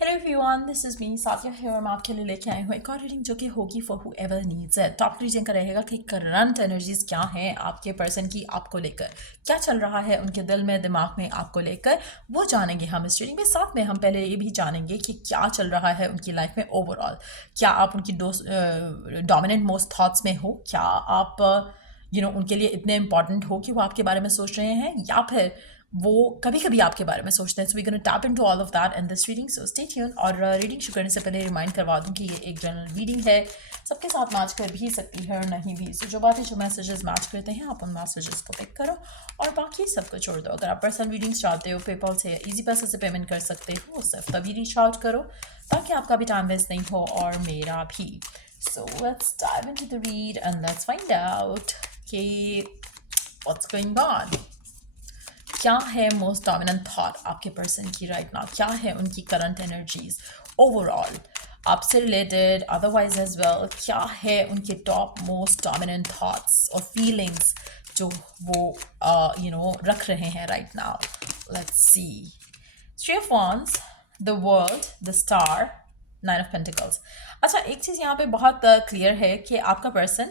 Hello everyone, this is me Sathiya है और मैं आपके लिए लेके आई हूँ एक और रीडिंग जो कि होगी for who ever needs it. Top reading का रहेगा कि करंट एनर्जीज क्या हैं आपके पर्सन की आपको लेकर, क्या चल रहा है उनके दिल में दिमाग में आपको लेकर, वो जानेंगे हम इस रीडिंग में। साथ में हम पहले ये भी जानेंगे कि क्या चल रहा है उनकी लाइफ में ओवरऑल। क्या आप उनकी डोमिनेंट मोस्ट थॉट्स में हो, क्या आप उनके लिए इतने इंपॉर्टेंट हो कि वो आपके बारे में सोच रहे हैं, या फिर वो कभी कभी आपके बारे में सोचते हैं। So we gonna tap into all of that in this reading, so stay tune. और रीडिंग शुरू करने से पहले रिमाइंड करवा दूं कि ये एक जनरल रीडिंग है, सबके साथ मैच कर भी सकती है और नहीं भी। सो जो बातें जो मैसेजेस मैच करते हैं आप उन मैसेजेस को पिक करो और बाकी सबको छोड़ दो। अगर आप पर्सनल रीडिंग्स चाहते हो पेपल से या ईजी पैसे से पेमेंट कर सकते हो, सिर्फ तभी रीच आउट करो ताकि आपका भी टाइम वेस्ट नहीं हो और मेरा भी। So let's dive into the read and let's find out कि व्हाट्स गोइंग ऑन। क्या है मोस्ट डोमिनेंट थॉट आपके पर्सन की राइट नाउ, क्या है उनकी करंट एनर्जीज ओवरऑल आपसे रिलेटेड, अदरवाइज एज वेल। क्या है उनके टॉप मोस्ट डोमिनेंट थॉट्स और फीलिंग्स जो वो रख रहे हैं right now. Let's see. Three of wands, the world, the star, nine of pentacles. अच्छा, एक चीज़ यहाँ पे बहुत क्लियर है कि आपका पर्सन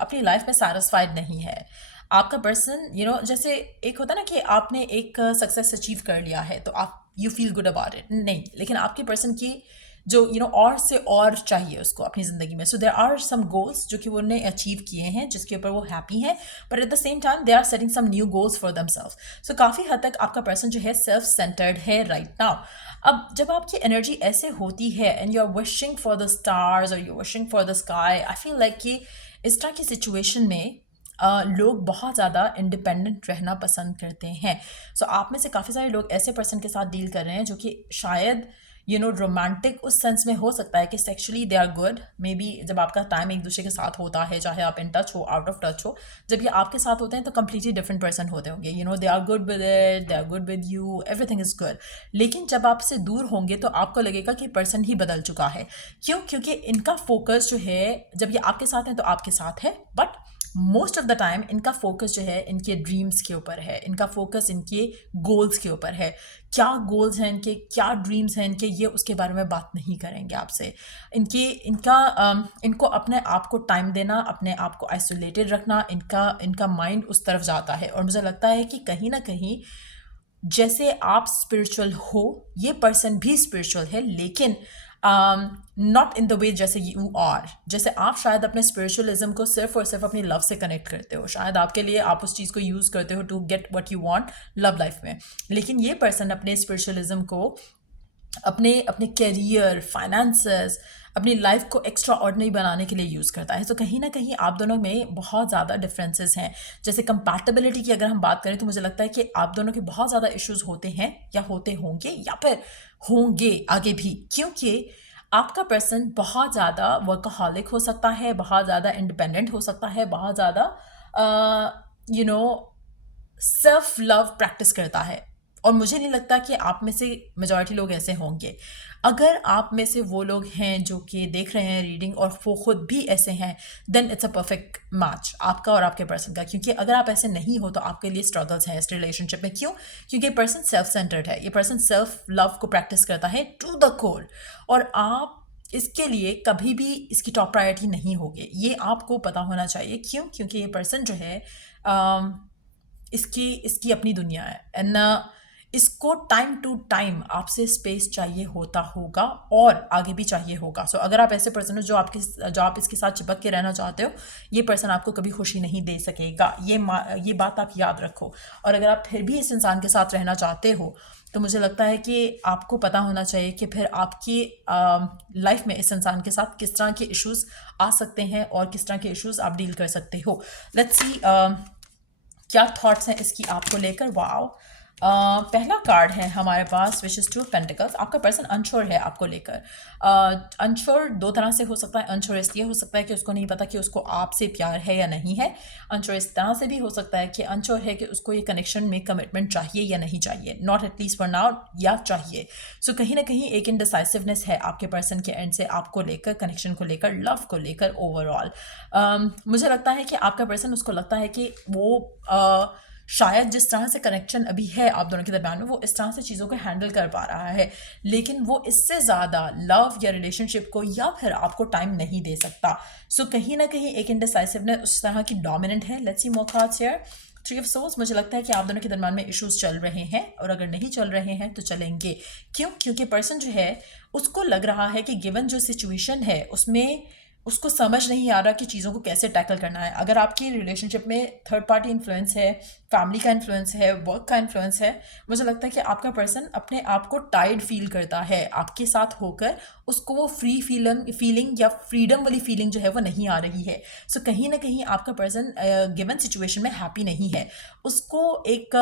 अपनी लाइफ में सेटिस्फाइड नहीं है। आपका पर्सन जैसे एक होता है ना कि आपने एक सक्सेस अचीव कर लिया है तो आप you feel good about it, नहीं, लेकिन आपके पर्सन की जो और से और चाहिए उसको अपनी ज़िंदगी में। सो देर आर सम गोल्स जो कि वो उन्होंने अचीव किए हैं जिसके ऊपर वो हैप्पी हैं, but at the same time they are setting some new goals for themselves. So काफ़ी हद तक आपका पर्सन जो है सेल्फ सेंटर्ड है राइट नाउ। अब जब आपकी एनर्जी ऐसे होती है and you are wishing for the stars और you wishing for the sky, I feel like कि इस तरह की सिचुएशन में लोग बहुत ज़्यादा इंडिपेंडेंट रहना पसंद करते हैं। सो आप में से काफ़ी सारे लोग ऐसे पर्सन के साथ डील कर रहे हैं जो कि शायद रोमांटिक उस सेंस में हो सकता है कि sexually they are good, maybe जब आपका टाइम एक दूसरे के साथ होता है, चाहे आप इन टच हो आउट ऑफ टच हो, जब ये आपके साथ होते हैं तो कम्प्लीटली डिफरेंट पर्सन होते होंगे। They are good with it, they are good with you, everything is good. लेकिन जब आपसे दूर होंगे तो आपको लगेगा कि पर्सन ही बदल चुका है। क्यों? क्योंकि इनका फोकस जो है जब ये आपके साथ है तो आपके साथ है, but most of the time इनका फोकस जो है इनके ड्रीम्स के ऊपर है, इनका फोकस इनके गोल्स के ऊपर है। क्या गोल्स हैं इनके, क्या ड्रीम्स हैं इनके, ये उसके बारे में बात नहीं करेंगे आपसे। इनको अपने आप को टाइम देना, अपने आप को आइसोलेटेड रखना, इनका माइंड उस तरफ जाता है। और मुझे लगता है कि कहीं ना कहीं जैसे आप स्पिरिचुअल हो, ये पर्सन भी स्पिरिचुअल है, लेकिन नॉट इन द वे जैसे यू आर। जैसे आप शायद अपने स्पिरिचुअलिज्म को सिर्फ और सिर्फ अपनी लव से कनेक्ट करते हो, शायद आपके लिए आप उस चीज़ को यूज़ करते हो to get what you want love life में। लेकिन ये पर्सन अपने स्पिरिचुअलिज्म को अपने अपने कैरियर, फाइनेंसेस, अपनी लाइफ को एक्स्ट्रा ऑर्डिनरी बनाने के लिए यूज़ करता है। तो कहीं ना कहीं आप दोनों में बहुत ज़्यादा डिफरेंसेस हैं। जैसे कंपैटिबिलिटी की अगर हम बात करें तो मुझे लगता है कि आप दोनों के बहुत ज़्यादा इश्यूज होते हैं या होते होंगे या फिर होंगे आगे भी, क्योंकि आपका पर्सन बहुत ज़्यादा वर्कaholic हो सकता है, बहुत ज़्यादा इंडिपेंडेंट हो सकता है, बहुत ज़्यादा you know self love practice करता है। और मुझे नहीं लगता कि आप में से मेजॉरिटी लोग ऐसे होंगे। अगर आप में से वो लोग हैं जो कि देख रहे हैं रीडिंग और वो खुद भी ऐसे हैं, then it's a perfect match आपका और आपके पर्सन का। क्योंकि अगर आप ऐसे नहीं हो तो आपके लिए स्ट्रगल्स हैं इस रिलेशनशिप में। क्यों? क्योंकि पर्सन सेल्फ सेंटर्ड है, ये पर्सन सेल्फ लव को प्रैक्टिस करता है टू द कोर, और आप इसके लिए कभी भी इसकी टॉप प्रायोरिटी नहीं होगी। ये आपको पता होना चाहिए। क्यों? क्योंकि ये पर्सन जो है इसकी इसकी अपनी दुनिया है एंड इसको टाइम टू टाइम आपसे स्पेस चाहिए होता होगा और आगे भी चाहिए होगा। सो अगर आप ऐसे पर्सन हो जो आप इसके साथ चिपक के रहना चाहते हो, ये पर्सन आपको कभी खुशी नहीं दे सकेगा। ये बात आप याद रखो। और अगर आप फिर भी इस इंसान के साथ रहना चाहते हो तो मुझे लगता है कि आपको पता होना चाहिए कि फिर आपकी लाइफ में इस इंसान के साथ किस तरह के इश्यूज आ सकते हैं और किस तरह के इश्यूज आप डील कर सकते हो। लेट्स सी क्या थॉट्स हैं इसकी आपको लेकर। वाओ, पहला कार्ड है हमारे पास which is two of pentacles. आपका पर्सन अनश्योर है आपको लेकर। अनश्योर दो तरह से हो सकता है। अनश्योर इसलिए हो सकता है कि उसको नहीं पता कि उसको आपसे प्यार है या नहीं है। अनश्योर इस तरह से भी हो सकता है कि अनश्योर है कि उसको ये कनेक्शन में कमिटमेंट चाहिए या नहीं चाहिए, नॉट एटलीस्ट फॉर नाउ, या चाहिए। सो कहीं ना कहीं एक इनडिसाइसिवनेस है आपके पर्सन के एंड से आपको लेकर, कनेक्शन को लेकर, लव को लेकर ओवरऑल। मुझे लगता है कि आपका पर्सन, उसको लगता है कि वो शायद जिस तरह से कनेक्शन अभी है आप दोनों के दरम्यान में वो इस तरह से चीज़ों को हैंडल कर पा रहा है, लेकिन वो इससे ज़्यादा लव या रिलेशनशिप को या फिर आपको टाइम नहीं दे सकता। सो कहीं ना कहीं एक इंडिसाइसिवनेस उस तरह की डोमिनेंट है। Let's see more cards here. Three of souls, मुझे लगता है कि आप दोनों के दरम्यान में इश्यूज चल रहे हैं, और अगर नहीं चल रहे हैं तो चलेंगे। क्यों? क्योंकि पर्सन जो है उसको लग रहा है कि गिवन जो सिचुएशन है उसमें उसको समझ नहीं आ रहा कि चीज़ों को कैसे टैकल करना है। अगर आपकी रिलेशनशिप में थर्ड पार्टी इन्फ्लुएंस है, फैमिली का इन्फ्लुएंस है, वर्क का इन्फ्लुएंस है, मुझे लगता है कि आपका पर्सन अपने आप को टाइड फील करता है आपके साथ होकर। उसको वो फ्री फीलिंग या फ्रीडम वाली फीलिंग जो है वो नहीं आ रही है। सो कहीं ना कहीं आपका पर्सन गिवन सिचुएशन में हैप्पी नहीं है। उसको एक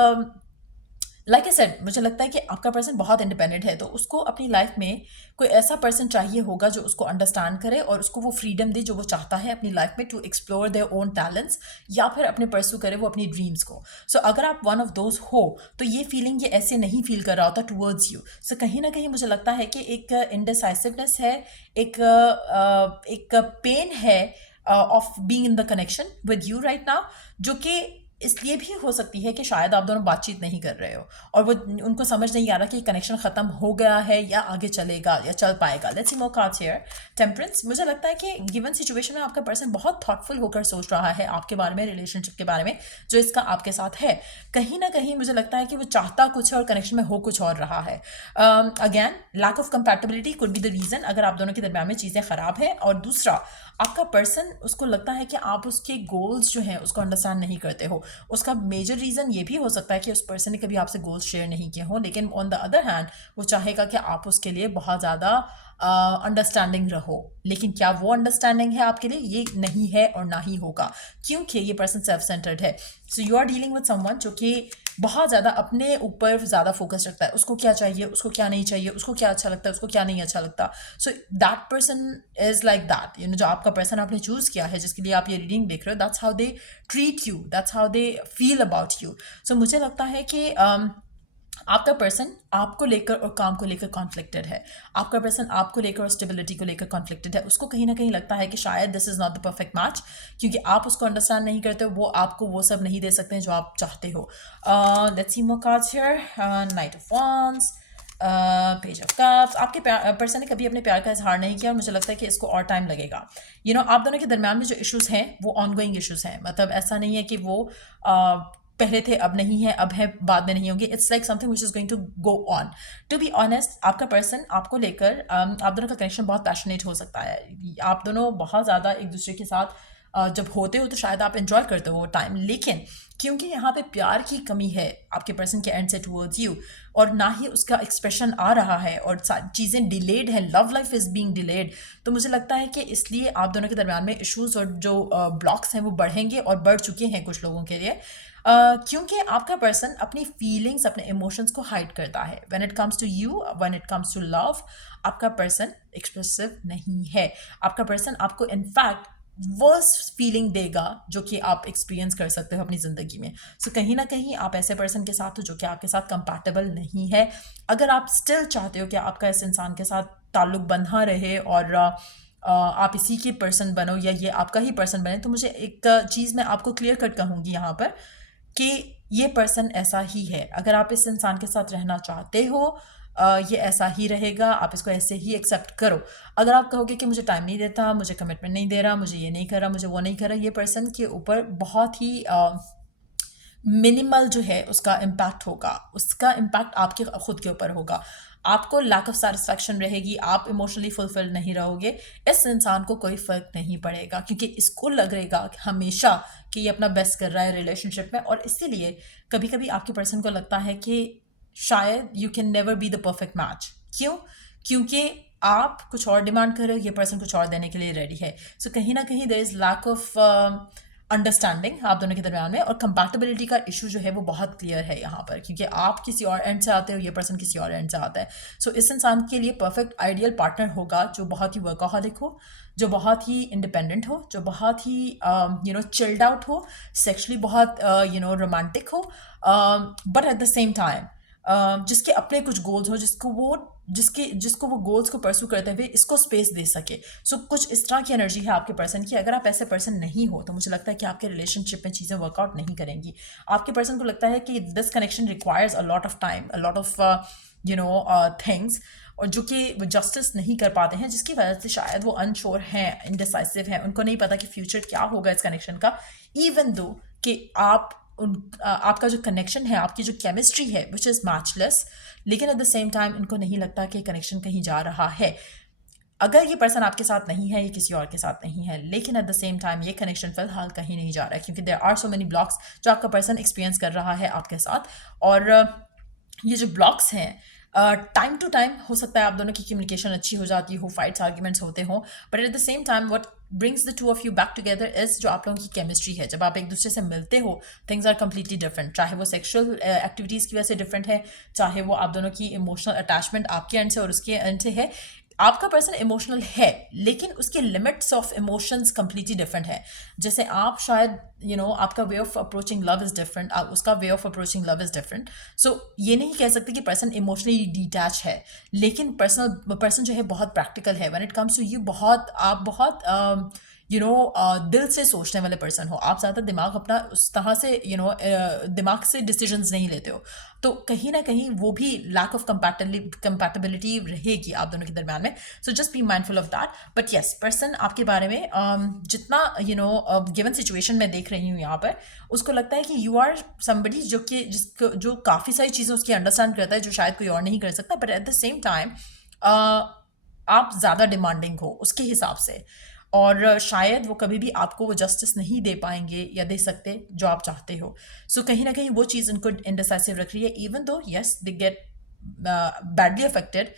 लाइक आई सेड, मुझे लगता है कि आपका पर्सन बहुत इंडिपेंडेंट है, तो उसको अपनी लाइफ में कोई ऐसा पर्सन चाहिए होगा जो उसको अंडरस्टैंड करे और उसको वो फ्रीडम दे जो वो चाहता है अपनी लाइफ में, to explore their own talents या फिर अपने परस्यू करे वो अपनी ड्रीम्स को। सो अगर आप वन ऑफ दोज हो तो ये फीलिंग ये ऐसे नहीं फील कर रहा होता टूवर्ड्स यू। सो कहीं ना कहीं मुझे लगता है कि एक इंडिसाइसिवनेस है, एक पेन है of being in the connection with you right now, जो कि इसलिए भी हो सकती है कि शायद आप दोनों बातचीत नहीं कर रहे हो और वो उनको समझ नहीं आ रहा कि कनेक्शन ख़त्म हो गया है या आगे चलेगा या चल पाएगा। Let's see more cards here. Temperance, मुझे लगता है कि गिवन सिचुएशन में आपका पर्सन बहुत थॉटफुल होकर सोच रहा है आपके बारे में, रिलेशनशिप के बारे में जो इसका आपके साथ है। कहीं ना कहीं मुझे लगता है कि वो चाहता कुछ है और कनेक्शन में हो कुछ और रहा है। Again, lack of compatibility could be the reason अगर आप दोनों के दरम्यान में चीज़ें ख़राब है। और दूसरा, आपका पर्सन, उसको लगता है कि आप उसके गोल्स जो हैं उसको अंडरस्टैंड नहीं करते हो। उसका मेजर रीज़न ये भी हो सकता है कि उस पर्सन ने कभी आपसे गोल्स शेयर नहीं किए हों, लेकिन ऑन द अदर हैंड वो चाहेगा कि आप उसके लिए बहुत ज़्यादा अंडरस्टैंडिंग रहो। लेकिन क्या वो अंडरस्टैंडिंग है आपके लिए? ये नहीं है और ना ही होगा, क्योंकि ये पर्सन सेल्फ सेंटर्ड है। So you are dealing with someone जो कि बहुत ज़्यादा अपने ऊपर ज़्यादा फोकस रखता है। उसको क्या चाहिए, उसको क्या नहीं चाहिए, उसको क्या अच्छा लगता है, उसको क्या नहीं अच्छा लगता। So that person is like that, you know, जो आपका पर्सन आपने चूज़ किया है जिसके लिए आप ये रीडिंग देख रहे हो, that's how they treat you, that's how they feel about you. So मुझे लगता है कि आपका पर्सन आपको लेकर और काम को लेकर कॉन्फ्लिक्टेड है। आपका पर्सन आपको लेकर और स्टेबिलिटी को लेकर कॉन्फ्लिक्टेड है। उसको कहीं ना कहीं लगता है कि शायद this is not the perfect match, क्योंकि आप उसको अंडरस्टैंड नहीं करते हो, वो आपको वो सब नहीं दे सकते हैं जो आप चाहते हो। Let's see more cards here. Night of wands, page of cups. आपके पर्सन ने कभी अपने प्यार का इजहार नहीं किया और मुझे लगता है कि इसको और टाइम लगेगा। यू नो, आप दोनों के दरम्यान में जो इश्यूज़ हैं वो ऑनगोइंग इश्यूज़ हैं। मतलब ऐसा नहीं है कि वो पहले थे अब नहीं है, अब है बाद में नहीं होंगे। It's like something which is going to go on. To be honest, आपका पर्सन आपको लेकर आप दोनों का कनेक्शन बहुत पैशनेट हो सकता है। आप दोनों बहुत ज़्यादा एक दूसरे के साथ जब होते हो तो शायद आप इन्जॉय करते हो वो टाइम, लेकिन क्योंकि यहाँ पे प्यार की कमी है आपके पर्सन के एंड से टूवर्ड्स यू, और ना ही उसका एक्सप्रेशन आ रहा है और चीज़ें डिलेड हैं, love life is being delayed, तो मुझे लगता है कि इसलिए आप दोनों के दरम्यान में इश्यूज़ और जो ब्लॉक्स हैं वो बढ़ेंगे और बढ़ चुके हैं कुछ लोगों के लिए। क्योंकि आपका पर्सन अपनी फीलिंग्स, अपने इमोशंस को हाइड करता है। When it comes to you, when it comes to love, आपका पर्सन एक्सप्रेसिव नहीं है। आपका पर्सन आपको इनफैक्ट वर्स्ट फीलिंग देगा जो कि आप एक्सपीरियंस कर सकते हो अपनी ज़िंदगी में। सो कहीं ना कहीं आप ऐसे पर्सन के साथ हो जो कि आपके साथ कंपैटिबल नहीं है। अगर आप स्टिल चाहते हो कि आपका इस इंसान के साथ ताल्लुक़ बंधा रहे और आप इसी के पर्सन बनो या ये आपका ही पर्सन बने, तो मुझे एक चीज़ मैं आपको क्लियर कट कहूँगी यहाँ पर कि ये पर्सन ऐसा ही है। अगर आप इस इंसान के साथ रहना चाहते हो, ये ऐसा ही रहेगा, आप इसको ऐसे ही एक्सेप्ट करो। अगर आप कहोगे कि मुझे टाइम नहीं देता, मुझे कमिटमेंट नहीं दे रहा, मुझे ये नहीं कर रहा, मुझे वो नहीं कर रहा, ये पर्सन के ऊपर बहुत ही मिनिमल जो है उसका इम्पैक्ट होगा। उसका इम्पैक्ट आपके खुद के ऊपर होगा। आपको लैक ऑफ सेटिस्फैक्शन रहेगी, आप इमोशनली फुलफिल नहीं रहोगे। इस इंसान को कोई फ़र्क नहीं पड़ेगा, क्योंकि इसको लगेगा हमेशा कि ये अपना बेस्ट कर रहा है रिलेशनशिप में, और इसीलिए कभी कभी आपके पर्सन को लगता है कि शायद you can never be the perfect match. क्यों? क्योंकि आप कुछ और डिमांड कर रहे हो, ये पर्सन कुछ और देने के लिए रेडी है। सो कहीं ना कहीं there is lack of understanding आप दोनों के दरम्यान में, और कंपैटिबिलिटी का इशू जो है वो बहुत क्लियर है यहाँ पर, क्योंकि आप किसी और एंड से आते हो, ये पर्सन किसी और एंड से आता है। सो इस इंसान के लिए परफेक्ट आइडियल पार्टनर होगा जो बहुत ही वर्कaholic हो, जो बहुत ही इंडिपेंडेंट हो, जो बहुत ही चिल्ड आउट हो, सेक्सुअली बहुत रोमांटिक हो, but at the same time जिसके अपने कुछ गोल्स हो, जिसको वो गोल्स को परस्यू करते हुए इसको स्पेस दे सके. सो कुछ इस तरह की एनर्जी है आपके पर्सन की. अगर आप ऐसे पर्सन नहीं हो तो मुझे लगता है कि आपके रिलेशनशिप में चीज़ें वर्कआउट नहीं करेंगी. आपके पर्सन को लगता है कि this connection requires a lot of time, a lot of things, और जो कि वो जस्टिस नहीं कर पाते हैं, जिसकी वजह से शायद वो अनश्योर हैं, इनडिसाइसिव हैं, उनको नहीं पता कि फ्यूचर क्या होगा इस कनेक्शन का. इवन दो कि आपका जो कनेक्शन है, आपकी जो केमिस्ट्री है, विच इज़ मैचलेस, लेकिन एट द सेम टाइम इनको नहीं लगता कि कनेक्शन कहीं जा रहा है. अगर ये पर्सन आपके साथ नहीं है, ये किसी और के साथ नहीं है, लेकिन एट द सेम टाइम ये कनेक्शन फिलहाल कहीं नहीं जा रहा है, क्योंकि there are so many blocks जो आपका पर्सन एक्सपीरियंस कर रहा है आपके साथ. और ये जो ब्लॉक्स हैं, टाइम टू टाइम हो सकता है आप दोनों की कम्युनिकेशन अच्छी हो जाती हो, फाइट्स आर्ग्यूमेंट्स होते हों, but at the same time what brings the two of you back together is जो आप लोगों की केमिस्ट्री है. जब आप एक दूसरे से मिलते हो, थिंग्स आर कंप्लीटली डिफरेंट. चाहे वो सेक्सुअल एक्टिविटीज़ की वजह से डिफरेंट है, चाहे वो आप दोनों की इमोशनल अटैचमेंट आपके एंड से और उसके एंड से है. आपका पर्सन इमोशनल है, लेकिन उसके limits of emotions completely different है. जैसे आप शायद आपका way of approaching love is different, उसका way of approaching love is different. So ये नहीं कह सकते कि पर्सन इमोशनली डिटैच है, लेकिन पर्सन जो है बहुत प्रैक्टिकल है. When it comes to you, आप बहुत दिल से सोचने वाले पर्सन हो. आप ज़्यादा दिमाग अपना उस तरह से दिमाग से डिसीजंस नहीं लेते हो. तो कहीं ना कहीं वो भी लैक ऑफ कंपैटिबिलिटी रहेगी आप दोनों के दरम्यान में. So just be mindful of that. But yes, person आपके बारे में जितना गिवन सिचुएशन में देख रही हूँ यहाँ पर, उसको लगता है कि यू आर समबडी जो काफ़ी सारी चीज़ें उसकी अंडरस्टैंड करता है, जो शायद कोई और नहीं कर सकता. But at the same time आप ज़्यादा डिमांडिंग हो उसके हिसाब से, और शायद वो कभी भी आपको वो जस्टिस नहीं दे पाएंगे या दे सकते जो आप चाहते हो. सो कहीं ना कहीं वो चीज़ उनको इंडिसाइसिव रख रही है. Even though yes they get badly affected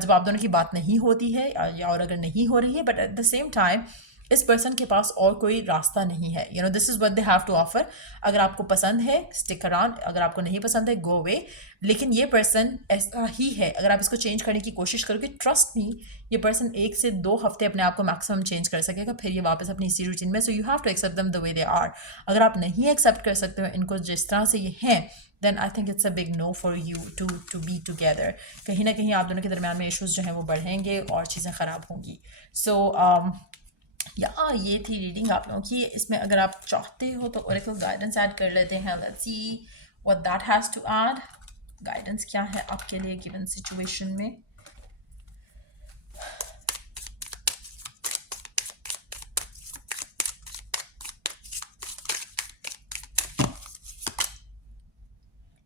जब आप दोनों की बात नहीं होती है, या और अगर नहीं हो रही है. But at the same time इस पर्सन के पास और कोई रास्ता नहीं है. This is what they have to offer. अगर आपको पसंद है स्टिक अराउंड, अगर आपको नहीं पसंद है गो अवे. लेकिन ये पर्सन ऐसा ही है. अगर आप इसको चेंज करने की कोशिश करोगे, ट्रस्ट मी, ये पर्सन 1 से 2 हफ्ते अपने आप को मैक्सिमम चेंज कर सकेगा, फिर ये वापस अपनी इसी रूटीन में. So you have to accept them the way they are. अगर आप नहीं एक्सेप्ट कर सकते हो इनको जिस तरह से ये हैं, then I think it's a big no for you to be together. कहीं ना कहीं आप दोनों के दरम्यान में इशूज़ जो हैं वो बढ़ेंगे और चीज़ें ख़राब होंगी. सो ये थी रीडिंग आप लोगों की. इसमें अगर आप चाहते हो तो ओरेकल गाइडेंस ऐड कर लेते हैं. Let's see what that has to add. Guidance क्या है आपके लिए गिवन सिचुएशन में.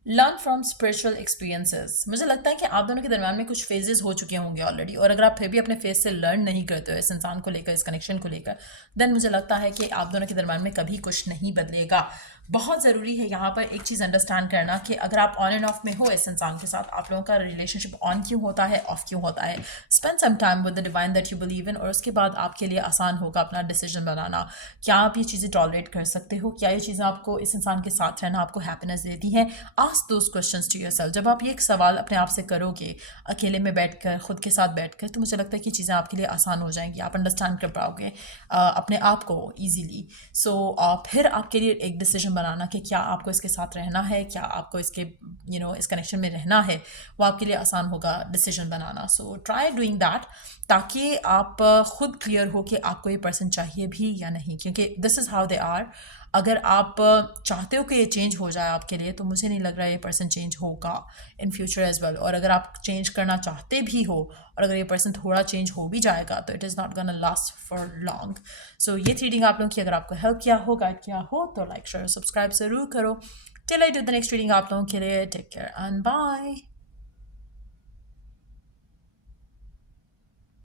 Learn from spiritual experiences. मुझे लगता है कि आप दोनों के दरम्यान में कुछ फेजेस हो चुके होंगे ऑलरेडी, और अगर आप फिर भी अपने फेज से लर्न नहीं करते हो इस इंसान को लेकर, इस कनेक्शन को लेकर, देन मुझे लगता है कि आप दोनों के दरम्यान में कभी कुछ नहीं बदलेगा. बहुत ज़रूरी है यहाँ पर एक चीज़ अंडरस्टैंड करना कि अगर आप ऑन एंड ऑफ में हो इस इंसान के साथ, आप लोगों का रिलेशनशिप ऑन क्यों होता है, ऑफ क्यों होता है. Spend some time with the divine that you believe in, और उसके बाद आपके लिए आसान होगा अपना डिसीजन बनाना. क्या आप ये चीज़ें टॉलरेट कर सकते हो? क्या ये चीज़ें आपको, इस इंसान के साथ रहना आपको हैप्पीनेस देती हैं? Ask those questions to yourself. जब आप ये एक सवाल अपने आप से करोगे अकेले में बैठकर, खुद के साथ बैठकर, तो मुझे लगता है कि चीज़ें आपके लिए आसान हो जाएंगी. आप अंडरस्टैंड कर पाओगे अपने आप को ईजीली. सो फिर आपके लिए एक डिसीजन बनाना कि क्या आपको इसके साथ रहना है, क्या आपको इसके इस कनेक्शन में रहना है, वो आपके लिए आसान होगा decision banana. So try doing that, ताकि आप खुद क्लियर हो कि आपको ये पर्सन चाहिए भी या नहीं, क्योंकि this is how they are. अगर आप चाहते हो कि ये चेंज हो जाए आपके लिए, तो मुझे नहीं लग रहा है ये पर्सन चेंज होगा इन फ्यूचर एज वेल. और अगर आप चेंज करना चाहते भी हो, और अगर ये पर्सन थोड़ा चेंज हो भी जाएगा, तो it is not gonna last for long. So ये रीडिंग आप लोगों की अगर आपको हेल्प किया हो, गाइड किया हो, तो लाइक शेयर सब्सक्राइब ज़रूर करो. Till I do the next reading आप लोगों के लिए, टेक केयर एंड बाय.